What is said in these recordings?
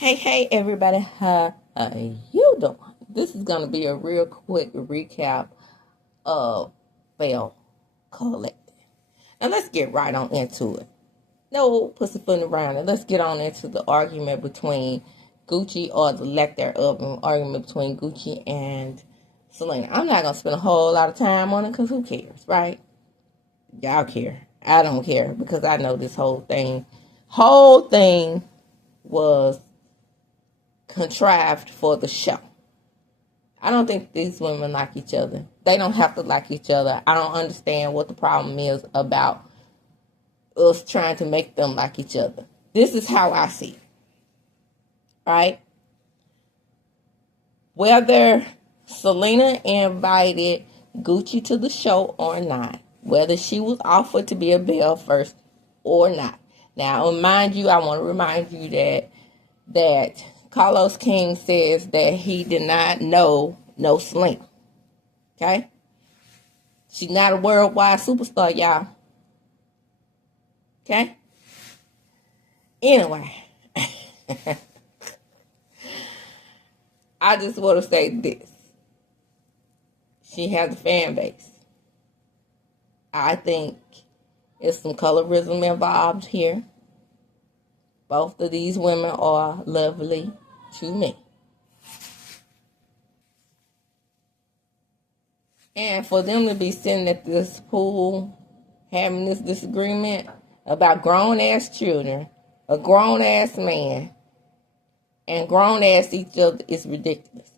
Hey, everybody. How are you doing? This is going to be a real quick recap of Belle Collective. Now, let's get right on into it. No pussyfooting around it. Let's get on into the argument between Gucci, or the lack thereof, an argument between Gucci and Selena. I'm not going to spend a whole lot of time on it because who cares, right? Y'all care. I don't care because I know this whole thing was contrived for the show. I don't think these women like each other. They don't have to like each other. I don't understand what the problem is about us trying to make them like each other. This is how I see it. Right? Whether Selena invited Gucci to the show or not, whether she was offered to be a Belle first or not. Now, mind you, I want to remind you that Carlos King says that he did not know no Selena. Okay? She's not a worldwide superstar, y'all. Okay? Anyway. I just want to say this. She has a fan base. I think there's some colorism involved here. Both of these women are lovely to me. And for them to be sitting at this pool having this disagreement about grown-ass children, a grown-ass man, and grown-ass each other is ridiculous.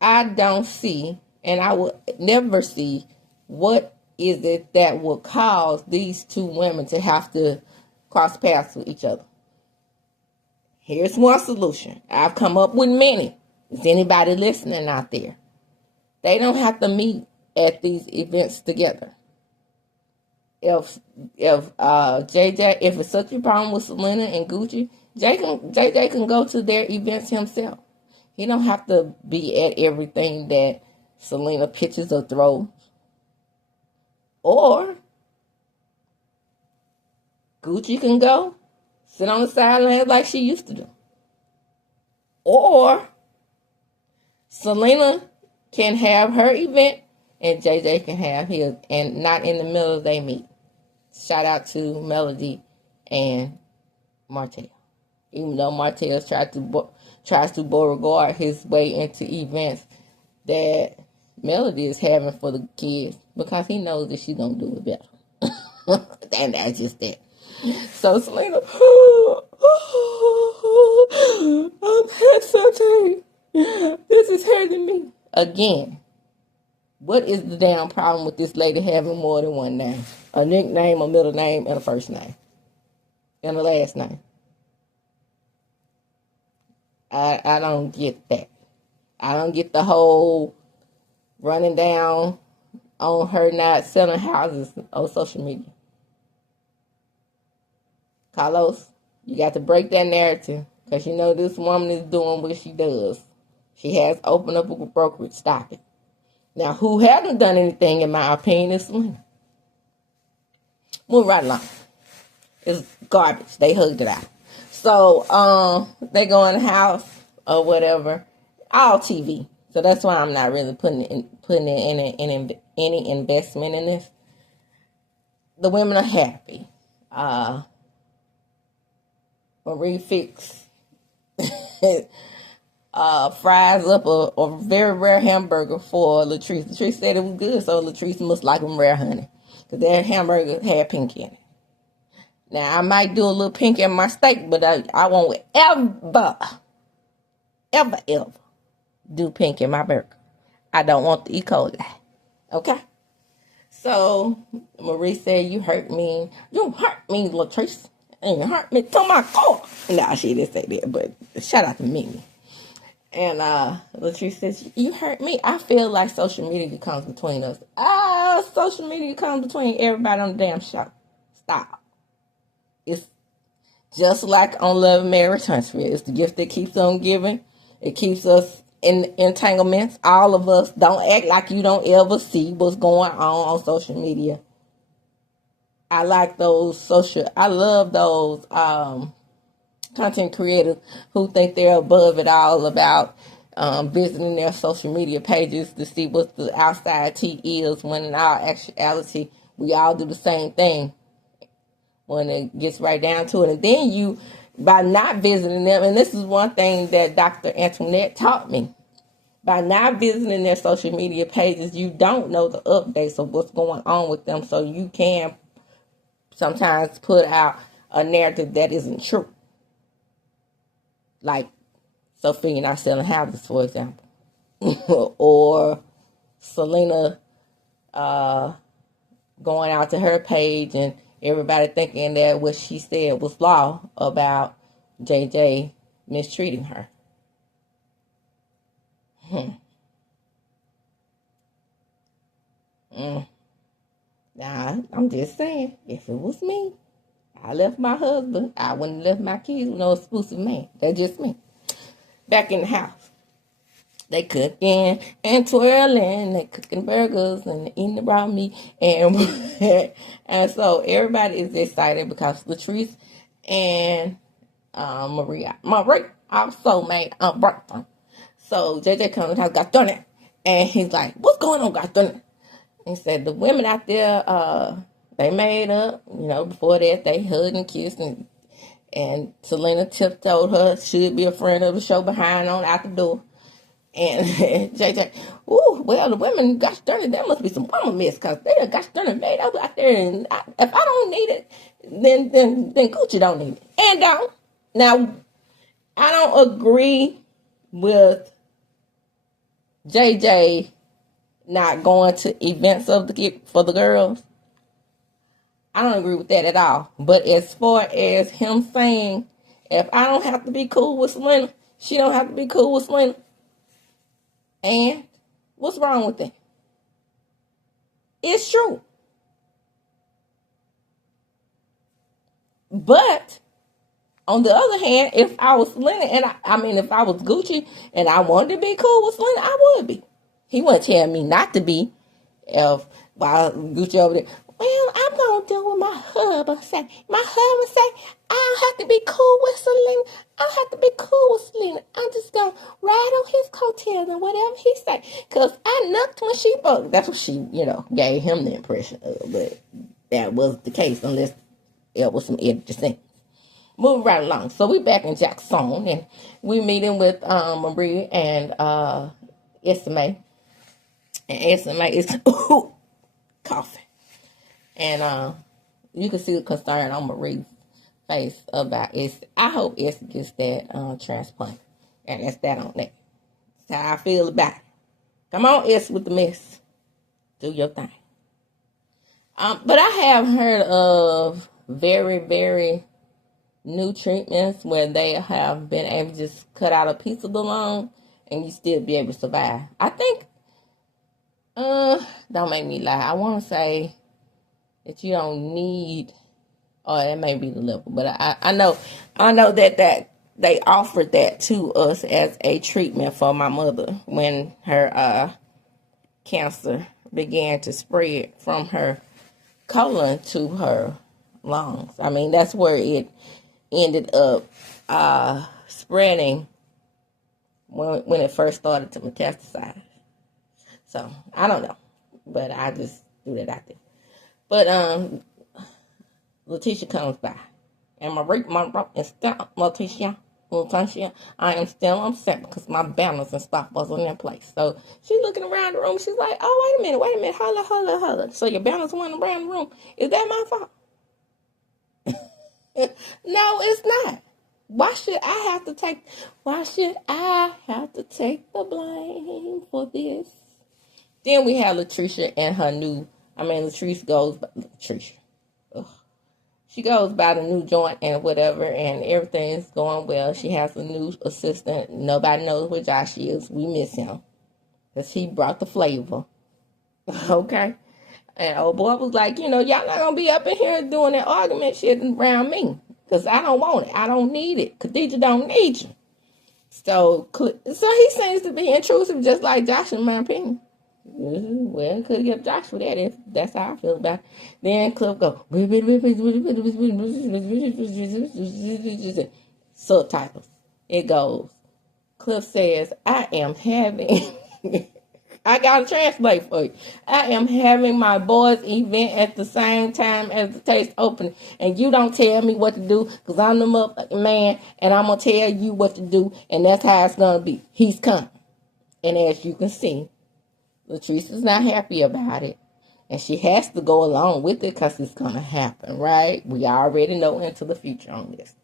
I don't see, and I will never see, what is it that will cause these two women to have to cross paths with each other. Here's one solution. I've come up with many. Is anybody listening out there? They don't have to meet at these events together. If JJ, if it's such a problem with Selena and Gucci, JJ can go to their events himself. He don't have to be at everything that Selena pitches or throws. Or Gucci can go sit on the sidelines like she used to do. Or Selena can have her event and JJ can have his, and not in the middle they meet. Shout out to Melody and Martell. Even though Martell tries to Beauregard his way into events that Melody is having for the kids because he knows that she's going to do it better. And that's just that. So Selena, I'm hesitating. This is hurting me. Again, what is the damn problem with this lady having more than one name? A nickname, a middle name, and a first name. And a last name. I don't get that. I don't get the whole running down on her not selling houses on social media. Carlos, you got to break that narrative because you know this woman is doing what she does. She has opened up a brokerage. Stop it. Now, who hasn't done anything, in my opinion, is Selena. Move right along. It's garbage. They hugged it out. So, they go in the house or whatever. All TV. So that's why I'm not really putting in any investment in this. The women are happy. Marie fixed fries up a very rare hamburger for Latrice. Latrice said it was good, so Latrice must like them rare, honey. Because their hamburger had pink in it. Now, I might do a little pink in my steak, but I won't ever do pink in my burger. I don't want the E. coli. Okay? So, Marie said, you hurt me. You hurt me, Latrice. And you hurt me to my core. No, she didn't say that, but shout out to Mimi. And Latrice says, you hurt me. I feel like social media comes between us. Social media comes between everybody on the damn show. Stop. It's just like on Love and Marriage Huntsville. It's the gift that keeps on giving. It keeps us in entanglements. All of us, don't act like you don't ever see what's going on social media. I like those I love those content creators who think they're above it all about visiting their social media pages to see what the outside tea is, when in our actuality, we all do the same thing when it gets right down to it. And then you, by not visiting them, and this is one thing that Dr. Antoinette taught me, by not visiting their social media pages, you don't know the updates of what's going on with them, so you can sometimes put out a narrative that isn't true. Like Sophia not selling houses, for example. Or Selena going out to her page and everybody thinking that what she said was law about JJ mistreating her. Nah, I'm just saying, if it was me, I left my husband, I wouldn't have left my kids with no exclusive man. That's just me. Back in the house, they cooking and twirling, they cooking burgers and eating the raw meat, and and so everybody is excited because Latrice and Marie, our soulmate, birthday. So JJ comes to the house, got done it, and he's like, "What's going on, got done it?" He said the women out there, they made up. Before that they hugged and kissed, and Selena tiptoed her should be a friend of the show behind on out the door. And JJ, well, the women, gosh darn it, there must be some woman miss, because they done gosh darn it made up out there, and if I don't need it, then Gucci don't need it. And don't. Now, I don't agree with JJ not going to events for the girls. I don't agree with that at all. But as far as him saying, if I don't have to be cool with Selena, she don't have to be cool with Selena. And what's wrong with that? It's true. But on the other hand, if I was Selena, and if I was Gucci and I wanted to be cool with Selena, I would be. He wouldn't tell me not to be. While Gucci over there, well, I'm gonna do what my husband say. My husband say I don't have to be cool with Selena. I don't have to be cool with Selena. I'm just gonna ride on his coattails and whatever he say. Cause I knocked when she broke. That's what she, gave him the impression of. But that was the case, unless it was some edited things. Moving right along. So we back in Jackson, and we meeting with Marie and Esme. And Esme is coughing. And you can see the concern on Marie's face about it. I hope Es gets that transplant. And that's that on that. That's how I feel about it. Come on, Es, with the mess. Do your thing. But I have heard of very, very new treatments where they have been able to just cut out a piece of the lung and you still be able to survive. I think, don't make me lie, I want to say that you don't need, that may be the level, but I know that they offered that to us as a treatment for my mother when her cancer began to spread from her colon to her lungs. That's where it ended up spreading when it first started to metastasize. So I don't know, but I just threw that out there. But Letitia comes by, and Letitia, I am still upset because my balance and stuff wasn't in place. So she's looking around the room. She's like, "Oh, wait a minute, hold up. So your balance went around the room. Is that my fault?" No, it's not. Why should I have to take the blame for this? Then we have Latricia and her new, Latrice goes by Latricia. Ugh. She goes by the new joint and whatever, and everything's going well. She has a new assistant. Nobody knows where Josh is. We miss him because he brought the flavor. Okay? And old boy was like, y'all not going to be up in here doing that argument shit around me. Because I don't want it. I don't need it. Khadijah don't need you. So he seems to be intrusive just like Josh, in my opinion. Well, could have kept Josh for that if that's how I feel about it. Then Cliff go. subtitles. It goes, Cliff says, I am having, I got to translate for you. I am having my boys' event at the same time as the taste opening. And you don't tell me what to do because I'm the motherfucking man and I'm going to tell you what to do. And that's how it's going to be. He's coming. And as you can see, Latrice is not happy about it. And she has to go along with it because it's going to happen, right? We already know into the future on this.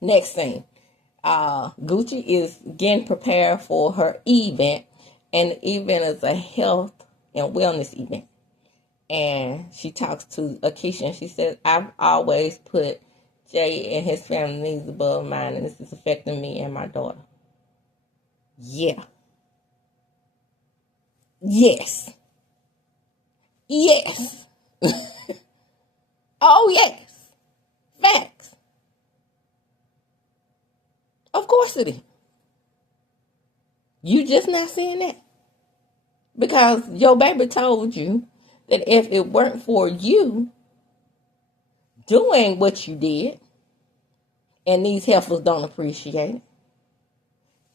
Next thing. Gucci is getting prepared for her event, and the event is a health and wellness event. And she talks to Akeisha, and she says, I've always put Jay and his family needs above mine, and this is affecting me and my daughter. Yeah. Yes. Yes. Oh, yes. Facts. Of course it is. You just not seeing that. Because your baby told you that if it weren't for you doing what you did, and these heifers don't appreciate it,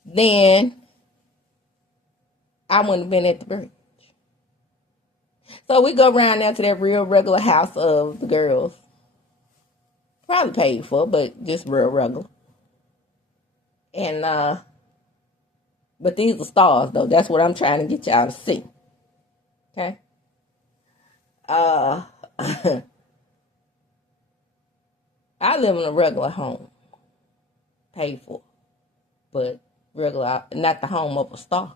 then I wouldn't have been at the bridge. So we go around now to that real regular house of the girls. Probably paid for, but just real regular. And but these are stars though. That's what I'm trying to get y'all to see. Okay. I live in a regular home. Paid for. But regular, not the home of a star.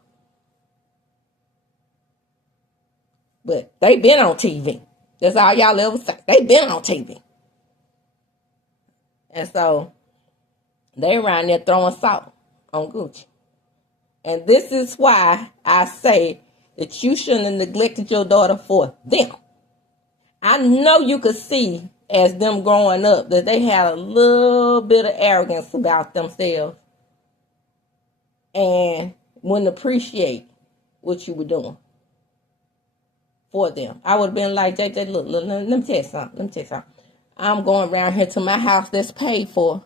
But they been on TV. That's all y'all ever say. They been on TV. And so they around there throwing salt on Gucci. And this is why I say that you shouldn't have neglected your daughter for them. I know you could see as them growing up that they had a little bit of arrogance about themselves and wouldn't appreciate what you were doing for them. I would have been like, JJ, look, let me tell you something. I'm going around here to my house that's paid for,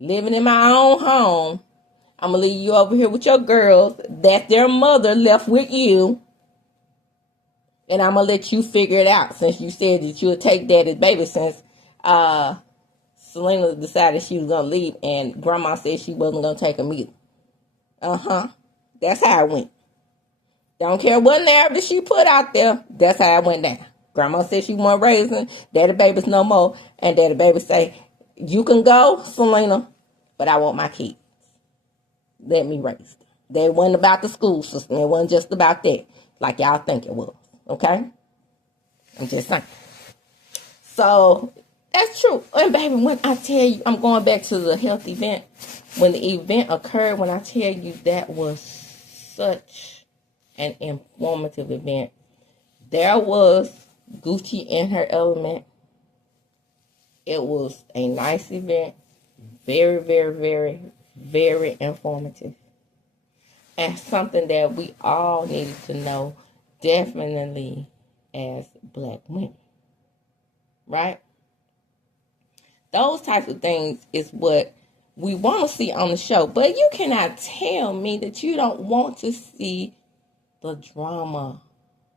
living in my own home. I'm going to leave you over here with your girls that their mother left with you. And I'm going to let you figure it out since you said that you would take daddy's baby since Selena decided she was going to leave and grandma said she wasn't going to take him either. That's how it went. Don't care what narrative she put out there. That's how it went down. Grandma said she wasn't raising daddy babies no more. And daddy baby say, you can go, Selena, but I want my kids. Let me raise them. They wasn't about the school system. It wasn't just about that, like y'all think it was. Okay? I'm just saying. So, that's true. And baby, when I tell you, I'm going back to the health event. When the event occurred, when I tell you that was such an informative event. There was Gucci in her element. It was a nice event. Very, very, very, very informative. And something that we all needed to know, definitely as Black women. Right? Those types of things is what we want to see on the show. But you cannot tell me that you don't want to see the drama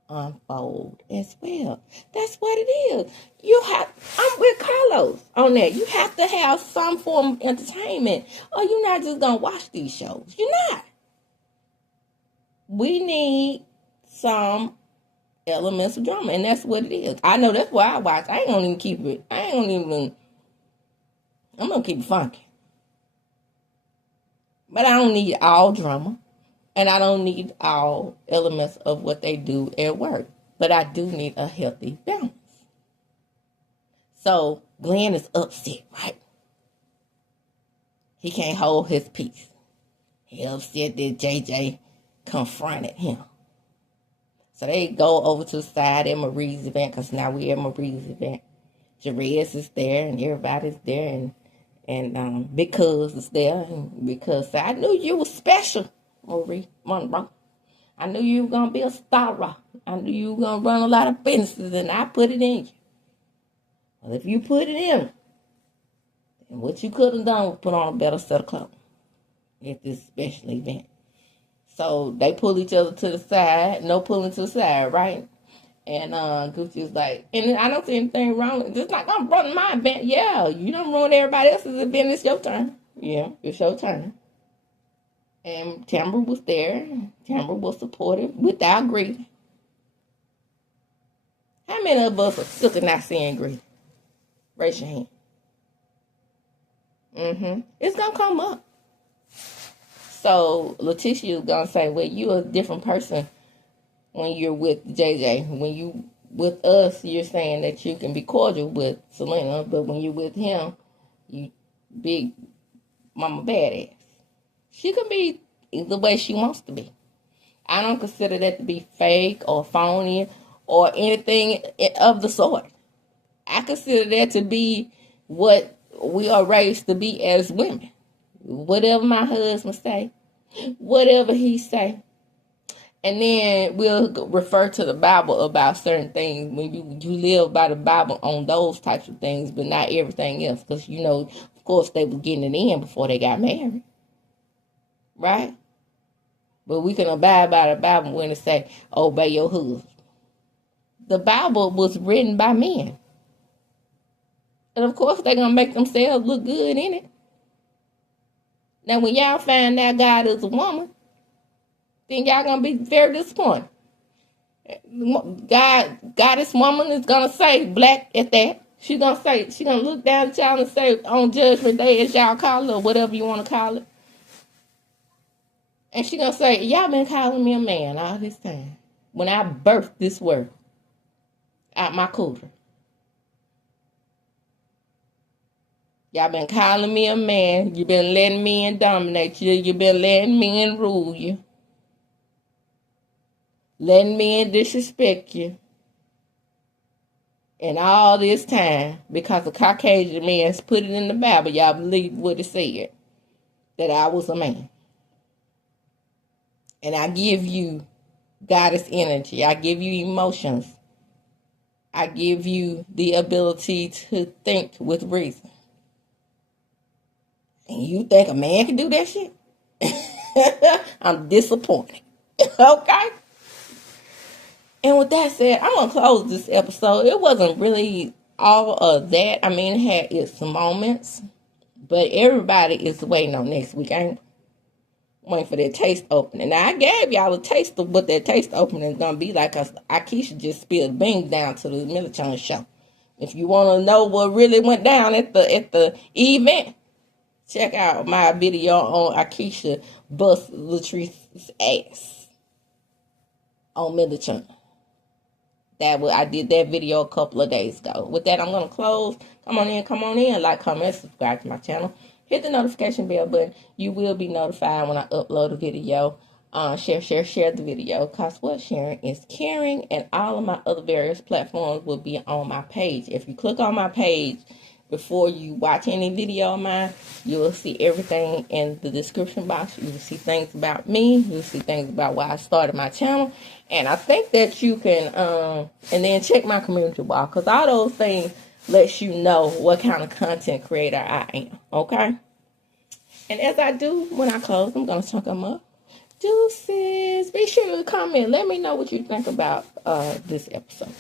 unfold as well. That's what it is. I'm with Carlos on that. You have to have some form of entertainment, or you're not just gonna watch these shows. You're not. We need some elements of drama, and that's what it is. I know that's why I watch. I'm gonna keep it funky. But I don't need all drama. And I don't need all elements of what they do at work. But I do need a healthy balance. So Glenn is upset, right? He can't hold his peace. He upset that JJ confronted him. So they go over to the side at Marie's event, because now we're at Marie's event. Jerez is there and everybody's there, and Big Cuz is there, and because I knew you were special, Marie Monroe. I knew you were going to be a star. I knew you were going to run a lot of businesses, and I put it in you. Well, if you put it in, And what you could have done was put on a better set of clothes at this special event. So they pull each other to the side. No pulling to the side, right? And Gucci was like, and I don't see anything wrong. It's not gonna ruin my event. Yeah, you don't ruin everybody else's event. It's your turn. Yeah, it's your turn. And Tamara was there. Tamara was supportive without grief. How many of us are sick of not seeing grief? Raise your hand. It's gonna come up. So Letitia is gonna say, well, you're a different person when you're with JJ. When you with us, you're saying that you can be cordial with Selena, but when you're with him, you big mama badass. She can be the way she wants to be. I don't consider that to be fake or phony or anything of the sort. I consider that to be what we are raised to be as women. Whatever my husband say, whatever he say. And then we'll refer to the Bible about certain things when you live by the Bible on those types of things, but not everything else. Because, of course, they were getting it in before they got married. Right? But we can abide by the Bible when it say, obey your husband. The Bible was written by men. And, of course, they're going to make themselves look good in it. Now, when y'all find out God is a woman, then y'all going to be very disappointed. Goddess woman is going to say black at that. She's going to look down at y'all and say on Judgment Day, as y'all call it, or whatever you want to call it. And she's going to say, y'all been calling me a man all this time. When I birthed this word out my cooter. Y'all been calling me a man. You've been letting men dominate you. You've been letting men rule you. Letting men disrespect you. And all this time, because a Caucasian man's put it in the Bible, y'all believe what it said. That I was a man. And I give you goddess energy. I give you emotions. I give you the ability to think with reason. And you think a man can do that shit? I'm disappointed. Okay? And with that said, I'm going to close this episode. It wasn't really all of that. I mean, it had its moments. But everybody is waiting on next week. I ain't waiting for that taste opening. Now, I gave y'all a taste of what that taste opening is going to be like. Cause Akeisha just spilled beans down to the Military show. If you want to know what really went down at the event, check out my video on Akeisha bust Latrice's ass on Military. I did that video a couple of days ago. With that, I'm going to close. Come on in. Like, comment, subscribe to my channel. Hit the notification bell button. You will be notified when I upload a video. Share the video. Because what? Sharing is caring. And all of my other various platforms will be on my page. If you click on my page before you watch any video of mine, you will see everything in the description box. You will see things about me. You will see things about why I started my channel. And I think that you can, and then check my community wall. Because all those things lets you know what kind of content creator I am. Okay? And as I do, when I close, I'm going to chunk them up. Deuces. Be sure to comment. Let me know what you think about this episode.